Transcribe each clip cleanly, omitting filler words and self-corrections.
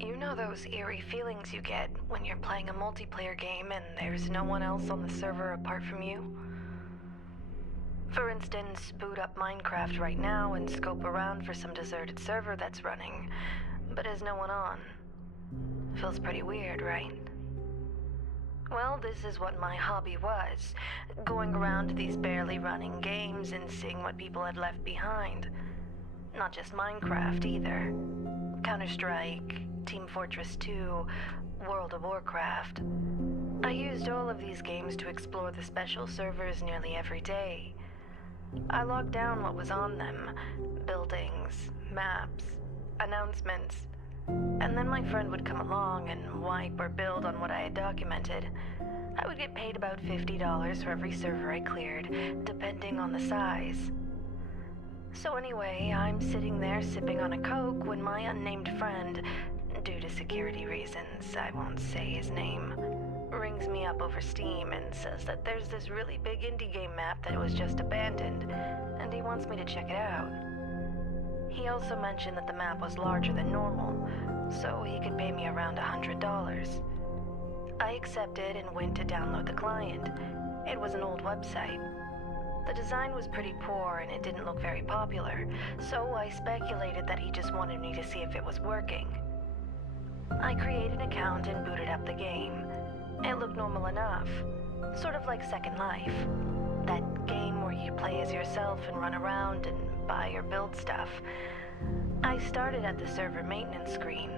You know those eerie feelings you get when you're playing a multiplayer game and there's no one else on the server apart from you? For instance, boot up Minecraft right now and scope around for some deserted server that's running, but there's no one on. Feels pretty weird, right? Well, this is what my hobby was, going around to these barely running games and seeing what people had left behind. Not just Minecraft either. Counter-Strike, Team Fortress 2, World of Warcraft. I used all of these games to explore the special servers nearly every day. I logged down what was on them, buildings, maps, announcements, and then my friend would come along and wipe or build on what I had documented. I would get paid about $50 for every server I cleared, depending on the size. So anyway, I'm sitting there sipping on a Coke when my unnamed friend, due to security reasons, I won't say his name, rings me up over Steam and says that there's this really big indie game map that was just abandoned, and he wants me to check it out. He also mentioned that the map was larger than normal, so he could pay me around $100. I accepted and went to download the client. It was an old website. The design was pretty poor and it didn't look very popular, so I speculated that he just wanted me to see if it was working. I created an account and booted up the game. It looked normal enough, sort of like Second Life. That game where you play as yourself and run around and buy or build stuff. I started at the server maintenance screen,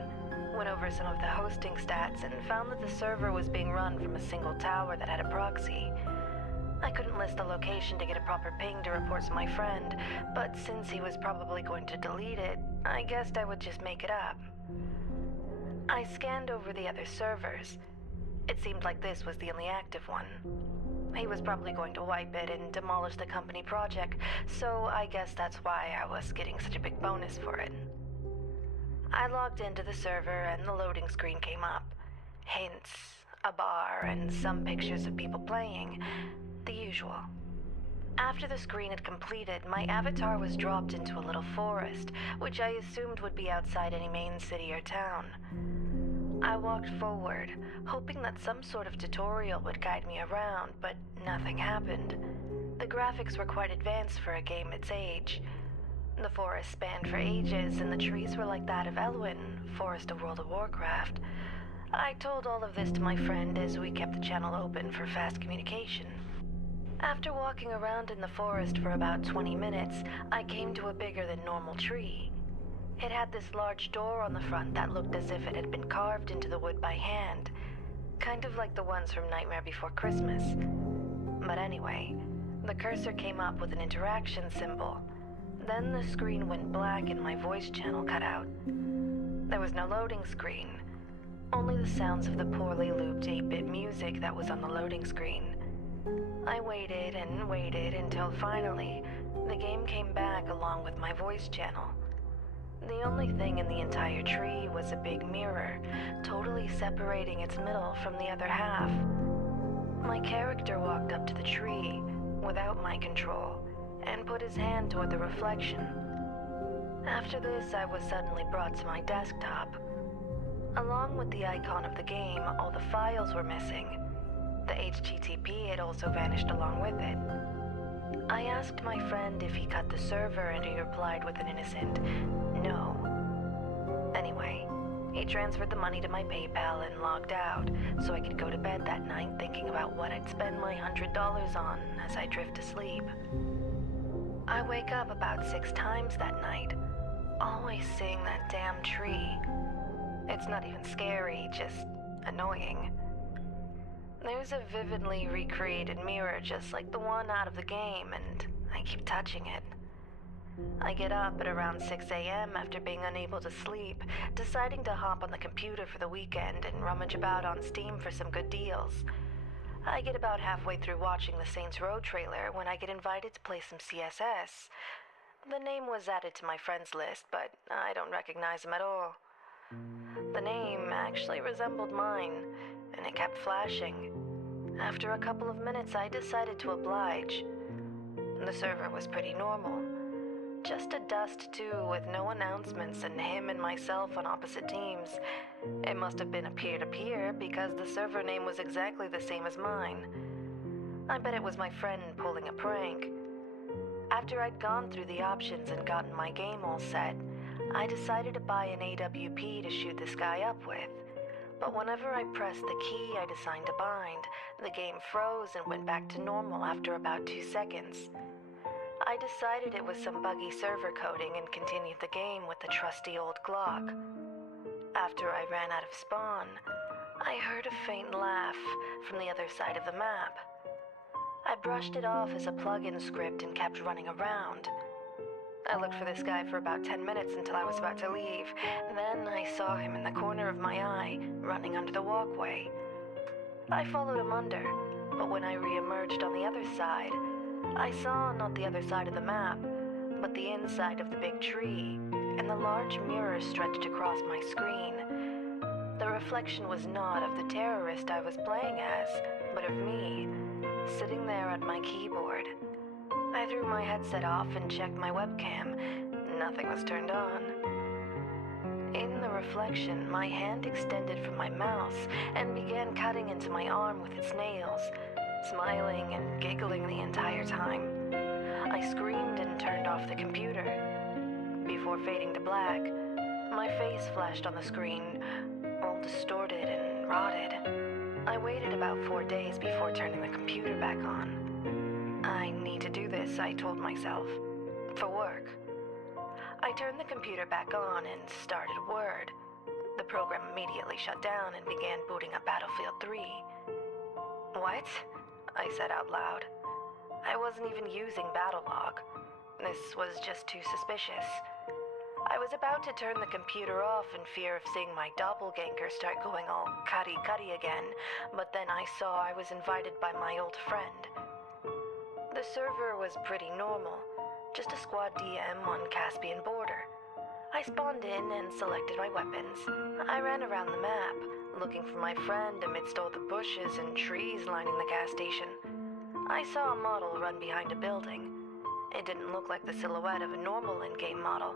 went over some of the hosting stats and found that the server was being run from a single tower that had a proxy. I couldn't list the location to get a proper ping to report to my friend, but since he was probably going to delete it, I guessed I would just make it up. I scanned over the other servers. It seemed like this was the only active one. He was probably going to wipe it and demolish the company project, so I guess that's why I was getting such a big bonus for it. I logged into the server and the loading screen came up. Hints, a bar, and some pictures of people playing. The usual. After the screen had completed, my avatar was dropped into a little forest, which I assumed would be outside any main city or town. I walked forward, hoping that some sort of tutorial would guide me around, but nothing happened. The graphics were quite advanced for a game its age. The forest spanned for ages, and the trees were like that of Elwyn, Forest of World of Warcraft. I told all of this to my friend as we kept the channel open for fast communication. After walking around in the forest for about 20 minutes, I came to a bigger than normal tree. It had this large door on the front that looked as if it had been carved into the wood by hand, kind of like the ones from Nightmare Before Christmas. But anyway, the cursor came up with an interaction symbol. Then the screen went black and my voice channel cut out. There was no loading screen, only the sounds of the poorly looped 8-bit music that was on the loading screen. I waited and waited until finally, the game came back along with my voice channel. The only thing in the entire tree was a big mirror, totally separating its middle from the other half. My character walked up to the tree, without my control, and put his hand toward the reflection. After this, I was suddenly brought to my desktop. Along with the icon of the game, all the files were missing. The HTTP had also vanished along with it. I asked my friend if he cut the server, and he replied with an innocent no. Anyway, he transferred the money to my PayPal and logged out, so I could go to bed that night thinking about what I'd spend my $100 on as I drift to sleep. I wake up about 6 times that night, always seeing that damn tree. It's not even scary, just annoying. There's a vividly recreated mirror just like the one out of the game, and I keep touching it. I get up at around 6 a.m. after being unable to sleep, deciding to hop on the computer for the weekend and rummage about on Steam for some good deals. I get about halfway through watching the Saints Row trailer when I get invited to play some CSS. The name was added to my friends list, but I don't recognize him at all. The name actually resembled mine, and it kept flashing. After a couple of minutes, I decided to oblige. The server was pretty normal. Just a dust too, with no announcements and him and myself on opposite teams. It must have been a peer-to-peer because the server name was exactly the same as mine. I bet it was my friend pulling a prank. After I'd gone through the options and gotten my game all set, I decided to buy an AWP to shoot this guy up with. But whenever I pressed the key I'd assigned to bind, the game froze and went back to normal after about 2 seconds. I decided it was some buggy server coding and continued the game with the trusty old Glock. After I ran out of spawn, I heard a faint laugh from the other side of the map. I brushed it off as a plug-in script and kept running around. I looked for this guy for about 10 minutes until I was about to leave. Then I saw him in the corner of my eye, running under the walkway. I followed him under, but when I re-emerged on the other side, I saw not the other side of the map, but the inside of the big tree, and the large mirror stretched across my screen. The reflection was not of the terrorist I was playing as, but of me, sitting there at my keyboard. I threw my headset off and checked my webcam. Nothing was turned on. In the reflection, my hand extended from my mouse and began cutting into my arm with its nails, smiling and giggling the entire time. I screamed and turned off the computer. Before fading to black, my face flashed on the screen, all distorted and rotted. I waited about 4 days before turning the computer back on. I need to do this, I told myself. For work. I turned the computer back on and started Word. The program immediately shut down and began booting up Battlefield 3. What? I said out loud. I wasn't even using Battlelog. This was just too suspicious. I was about to turn the computer off in fear of seeing my doppelganger start going all cutty-cutty again, but then I saw I was invited by my old friend. The server was pretty normal, just a squad DM on Caspian border. I spawned in and selected my weapons. I ran around the map, looking for my friend amidst all the bushes and trees lining the gas station. I saw a model run behind a building. It didn't look like the silhouette of a normal in-game model.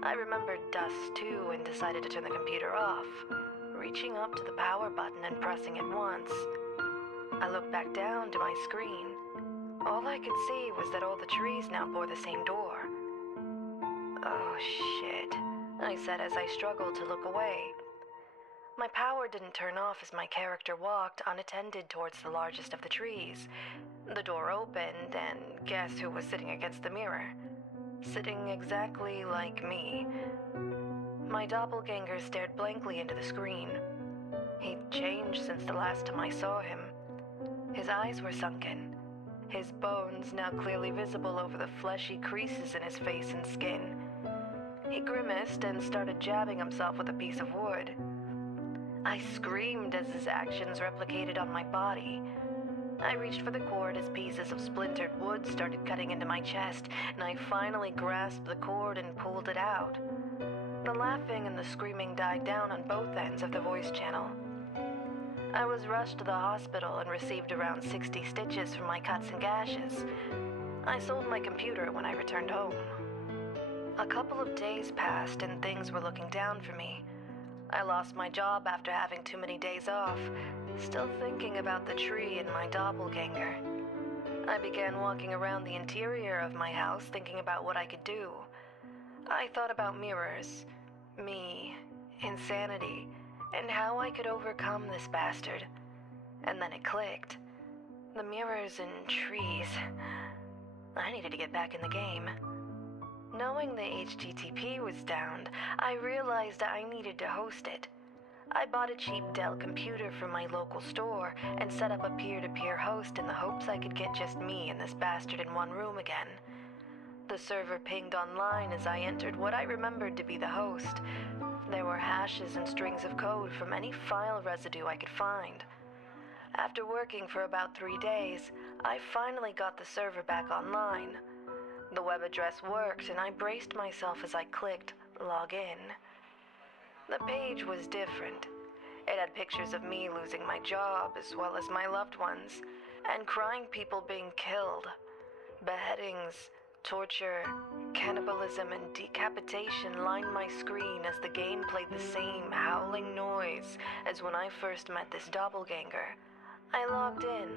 I remembered dust too and decided to turn the computer off, reaching up to the power button and pressing it once. I looked back down to my screen. All I could see was that all the trees now bore the same door. Oh shit, I said as I struggled to look away. My power didn't turn off as my character walked unattended towards the largest of the trees. The door opened, and guess who was sitting against the mirror? Sitting exactly like me. My doppelganger stared blankly into the screen. He'd changed since the last time I saw him. His eyes were sunken, his bones now clearly visible over the fleshy creases in his face and skin. He grimaced and started jabbing himself with a piece of wood. I screamed as his actions replicated on my body. I reached for the cord as pieces of splintered wood started cutting into my chest, and I finally grasped the cord and pulled it out. The laughing and the screaming died down on both ends of the voice channel. I was rushed to the hospital and received around 60 stitches from my cuts and gashes. I sold my computer when I returned home. A couple of days passed and things were looking down for me. I lost my job after having too many days off, still thinking about the tree and my doppelganger. I began walking around the interior of my house thinking about what I could do. I thought about mirrors, me, insanity, and how I could overcome this bastard. And then it clicked. The mirrors and trees. I needed to get back in the game. Knowing the HTTP was down, I realized I needed to host it. I bought a cheap Dell computer from my local store and set up a peer-to-peer host in the hopes I could get just me and this bastard in one room again. The server pinged online as I entered what I remembered to be the host. There were hashes and strings of code from any file residue I could find. After working for about 3 days, I finally got the server back online. The web address worked, and I braced myself as I clicked log in. The page was different. It had pictures of me losing my job as well as my loved ones, and crying people being killed, beheadings, Torture, cannibalism, and decapitation lined my screen as the game played the same howling noise as when I first met this doppelganger. I logged in,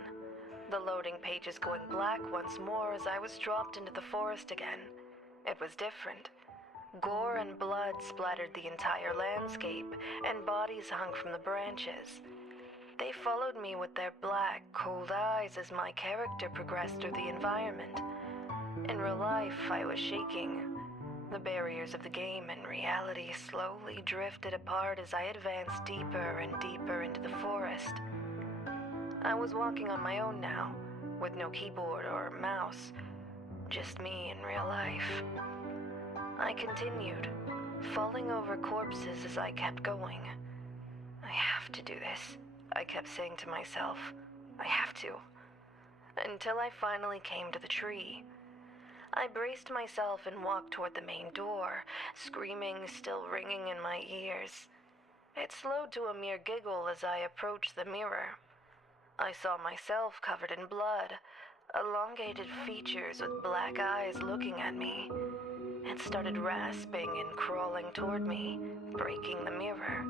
the loading pages going black once more as I was dropped into the forest again. It was different. Gore and blood splattered the entire landscape, and bodies hung from the branches. They followed me with their black, cold eyes as my character progressed through the environment. In real life, I was shaking. The barriers of the game and reality slowly drifted apart as I advanced deeper and deeper into the forest. I was walking on my own now, with no keyboard or mouse, just me in real life. I continued, falling over corpses as I kept going. I have to do this, I kept saying to myself. I have to. Until I finally came to the tree. I braced myself and walked toward the main door, screaming still ringing in my ears. It slowed to a mere giggle as I approached the mirror. I saw myself covered in blood, elongated features with black eyes looking at me. It started rasping and crawling toward me, breaking the mirror.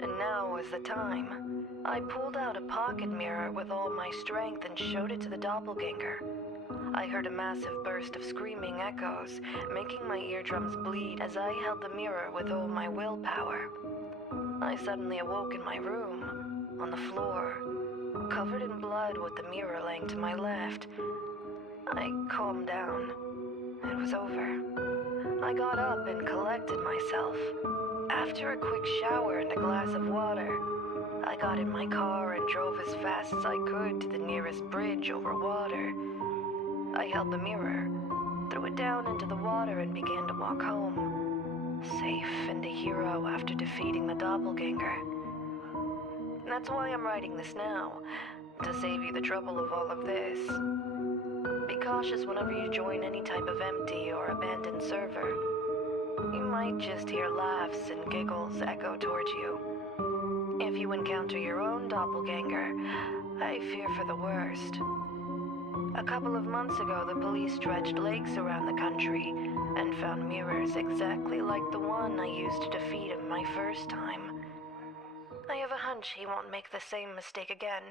And now was the time. I pulled out a pocket mirror with all my strength and showed it to the doppelganger. I heard a massive burst of screaming echoes, making my eardrums bleed as I held the mirror with all my willpower. I suddenly awoke in my room, on the floor, covered in blood with the mirror laying to my left. I calmed down. It was over. I got up and collected myself. After a quick shower and a glass of water, I got in my car and drove as fast as I could to the nearest bridge over water. I held the mirror, threw it down into the water and began to walk home. Safe and a hero after defeating the doppelganger. That's why I'm writing this now, to save you the trouble of all of this. Be cautious whenever you join any type of empty or abandoned server. You might just hear laughs and giggles echo towards you. If you encounter your own doppelganger, I fear for the worst. A couple of months ago, the police dredged lakes around the country and found mirrors exactly like the one I used to defeat him my first time. I have a hunch he won't make the same mistake again.